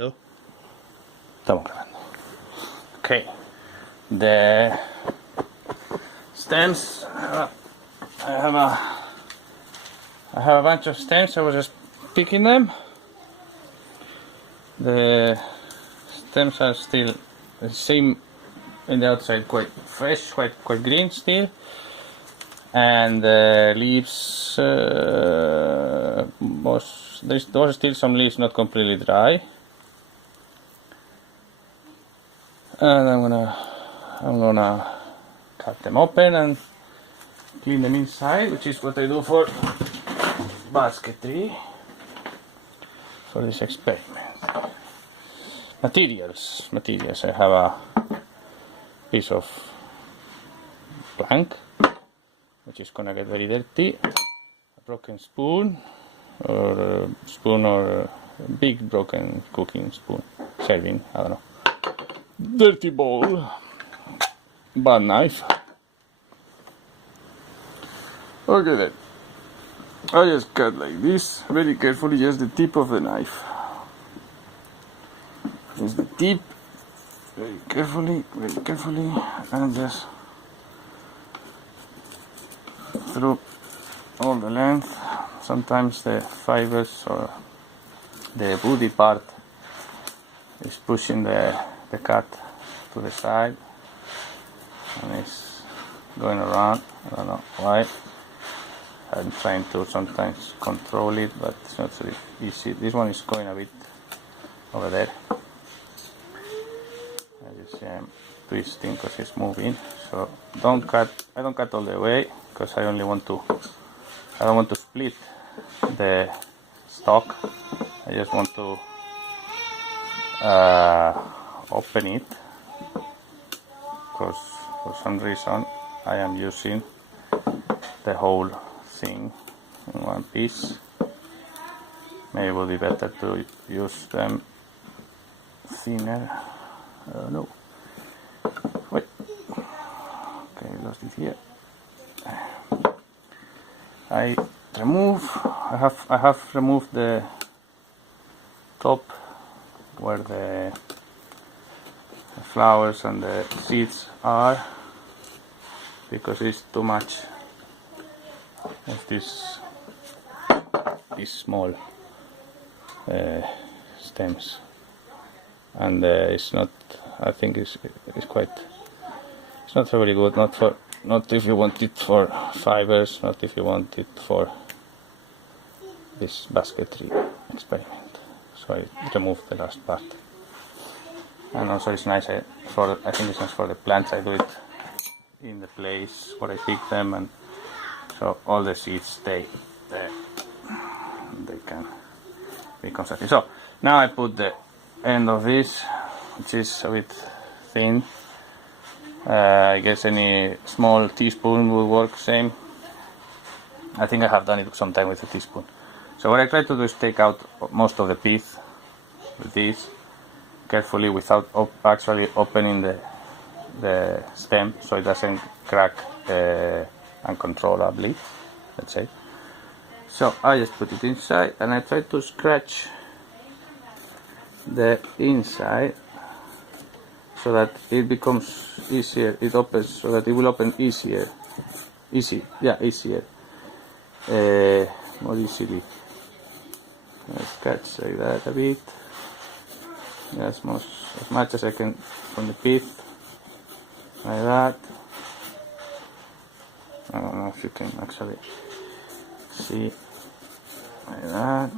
¿No? Estamos grabando. Okay. The stems. I have a bunch of stems. I was just picking them. The stems are still the same in the outside, quite fresh, quite green still, and the leaves. Those are still some leaves not completely dry. And I'm gonna cut them open and clean them inside, which is what I do for basketry for this experiment. Materials. I have a piece of plank, which is gonna get very dirty. A broken spoon, or a big broken cooking spoon, serving. I don't know. Dirty bowl, bad knife. Okay then, I just cut like this, very carefully, just the tip of the knife. Just the tip, very carefully, and just through all the length. Sometimes the fibers or the woody part is pushing the cut to the side, and it's going around. I don't know why. I'm trying to sometimes control it, but it's not so easy. This one is going a bit over there. As you see, I'm twisting because it's moving. So I don't cut all the way, because I don't want to split the stalk. I just want to open it, because for some reason I am using the whole thing in one piece. Maybe it would be better to use them thinner. No. Wait. Okay, I lost it here. I have removed the top where the flowers and the seeds are, because it's too much of these small stems, and it's not. I think it's not very good. Not if you want it for fibers. Not if you want it for this basketry experiment. So I removed the last part. And also it's nice I think it's nice for the plants. I do it in the place where I pick them, and so all the seeds stay there. They can be constantly. So now I put the end of this, which is a bit thin. I guess any small teaspoon will work same. I think I have done it sometime with a teaspoon. So what I try to do is take out most of the pith with this carefully, without actually opening the stem, so it doesn't crack uncontrollably, let's say. So I just put it inside, and I try to scratch the inside so that it becomes easier. It opens so that it will open easier. Easier. More easily. I scratch like that a bit. As much as I can from the pith, like that. I don't know if you can actually see, like that,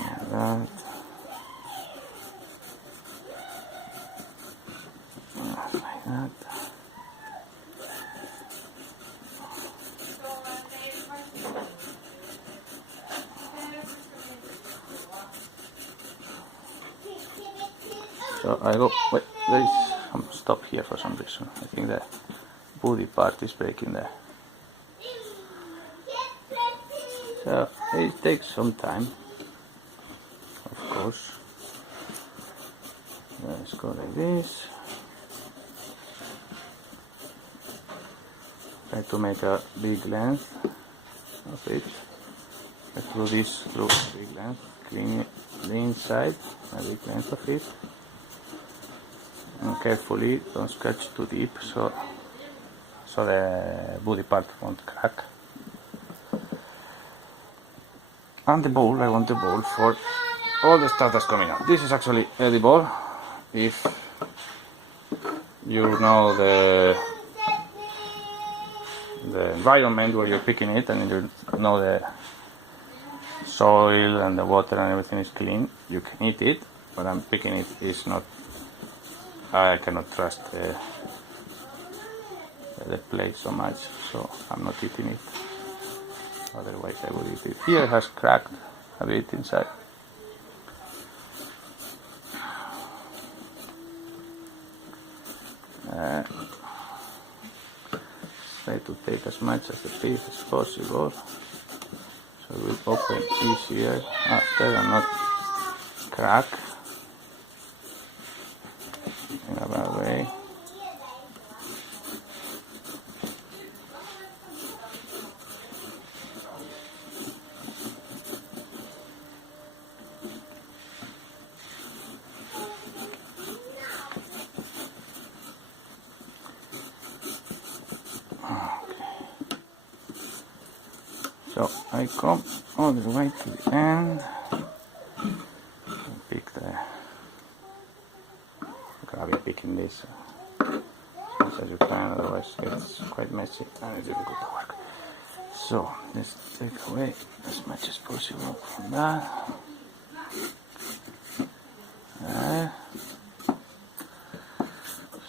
like that, like that. So I go, wait, there is some stop here for some reason. I think the woody part is breaking there. So it takes some time, of course. Let's go like this. Try to make a big length of it. Let's do this through big length, clean it. the inside, a big length of it, and carefully don't scratch too deep so the body part won't crack. And the bowl, I want the bowl for all the stuff that's coming out. This is actually edible if you know the environment where you're picking it, and you know the soil and the water and everything is clean. You can eat it, but I'm picking it is not. I cannot trust the place so much, so I'm not eating it. Otherwise I would eat it. Here it has cracked a bit inside. Try to take as much as the piece as possible, so it will open easier after and not crack in a bad way. So I come all the way to the end and pick the. I'll be picking this as much as you can, otherwise it's quite messy and it's difficult to work. So let's take away as much as possible from that.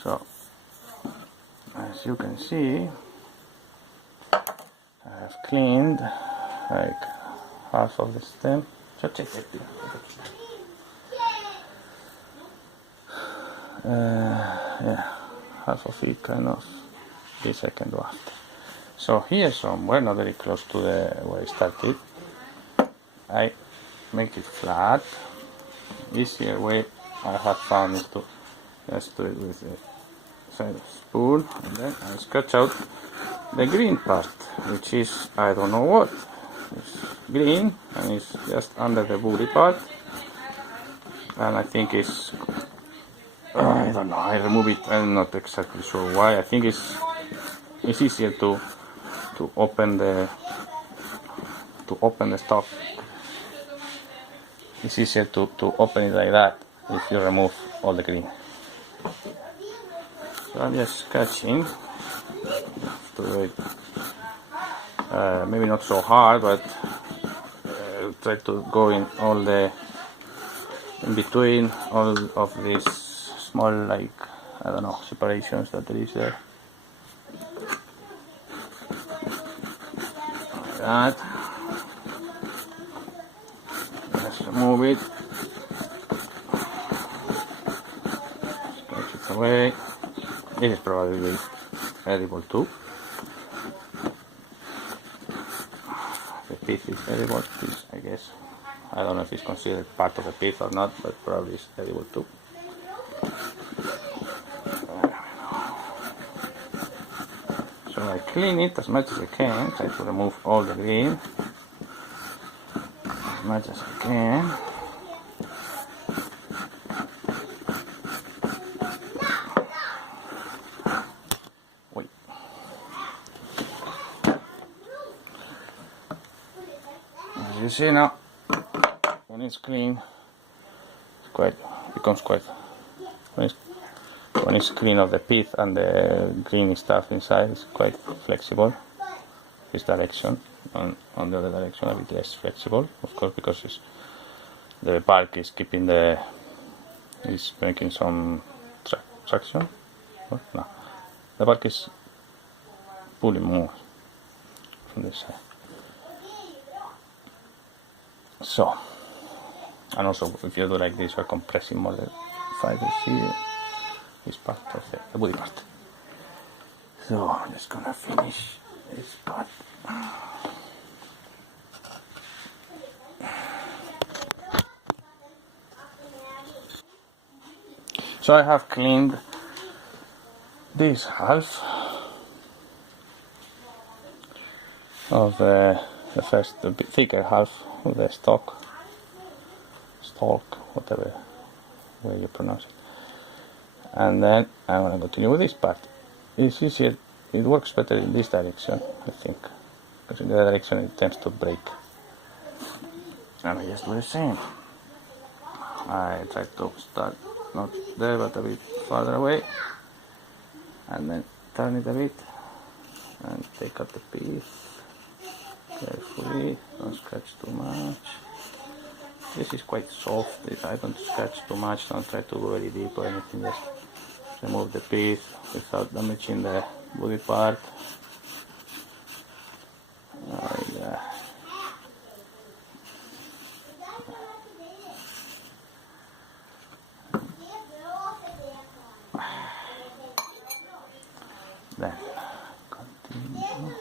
So as you can see, I have cleaned like half of the stem. So take it. Yeah, half of it kind of this I can do after. So here somewhere, not very close to where I started, I make it flat. Easier way I have found is to just do it with a side of spoon, and then I scratch out the green part, which is, I don't know what, it's green and it's just under the body part, and I think it's, I don't know, I remove it, I'm not exactly sure why. I think it's easier to open the stalk. It's easier to open it like that if you remove all the green. So I'm just scratching to do it, maybe not so hard, but try to go in between all of these small, like, I don't know, separations that there is there. Like that. Let's remove it. Scratch it away. This is probably edible too. The pith is edible, I guess. I don't know if it's considered part of the pith or not, but probably it's edible too. So I clean it as much as I can, try to remove all the green as much as I can. Wait. As you see now, when it's clean, becomes quite. When it's clean of the pith and the green stuff inside, it's quite flexible. This direction, on the other direction a bit less flexible, of course, because the bark is making some traction. No, the bark is pulling more from this side. So, and also if you do like this, you're compressing more the fibers here. This part of the body part. So I'm just gonna finish this part. So I have cleaned this half of the thicker half of the stalk. stalk, whatever way you pronounce it. And then I'm going to continue with this part. It's easier, it works better in this direction, I think, because in the other direction it tends to break. And I just do the same. I try to start not there but a bit farther away, and then turn it a bit and take out the piece carefully, don't scratch too much. This is quite soft, I don't scratch too much, don't try to go very deep or anything, just remove the piece without damaging the body part. Yeah. Then continue.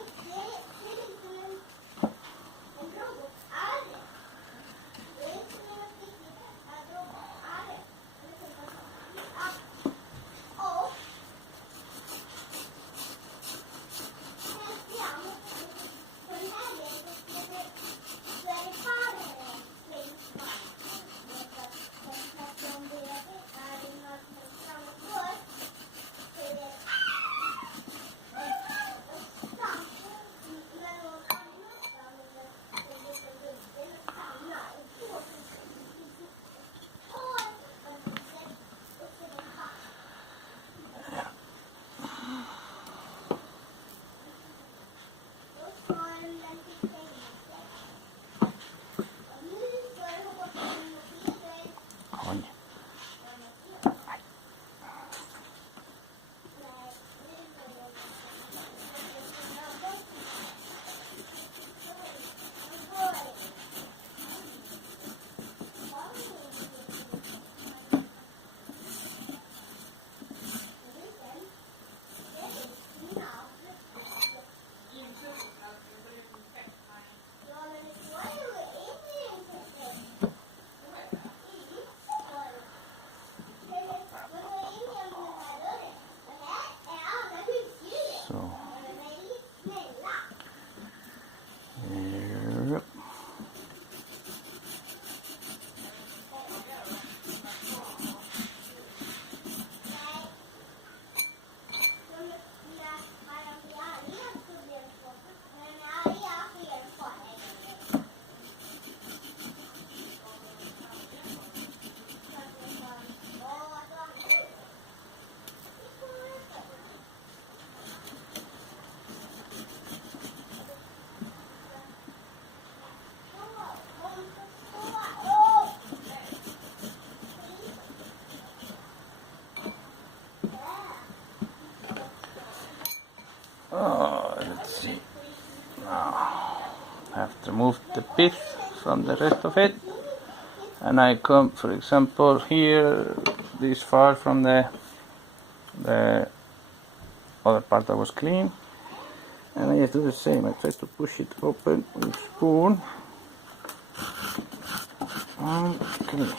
Let's see. Now I have to remove the pith from the rest of it, and I come, for example, here this far from the other part that was clean, and I just do the same. I try to push it open with a spoon and clean.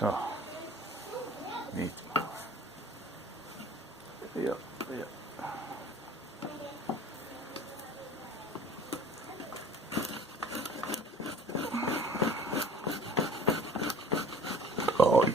So, neat. Yeah. Oh.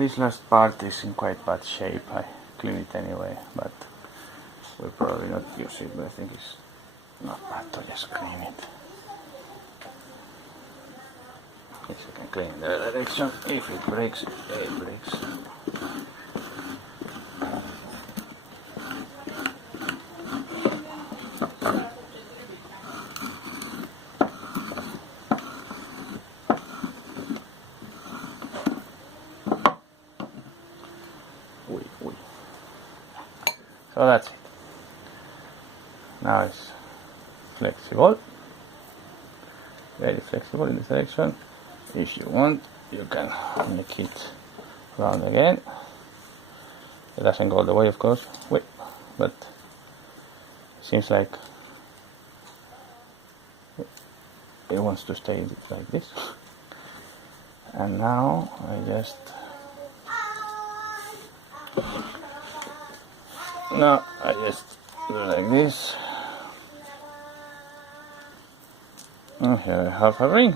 this last part is in quite bad shape. I clean it anyway, but we'll probably not use it, but I think it's not bad to just clean it. Yes, you can clean the direction. If it breaks, it breaks. So that's it. Now it's flexible, very flexible in this direction. If you want, you can make it round again. It doesn't go all the way, of course. Wait, but it seems like it wants to stay like this. And now I just do like this. And here I have a ring.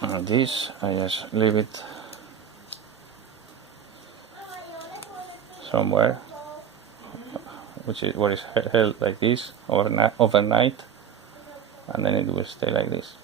And this I just leave it somewhere, which is what is held like this overnight, and then it will stay like this.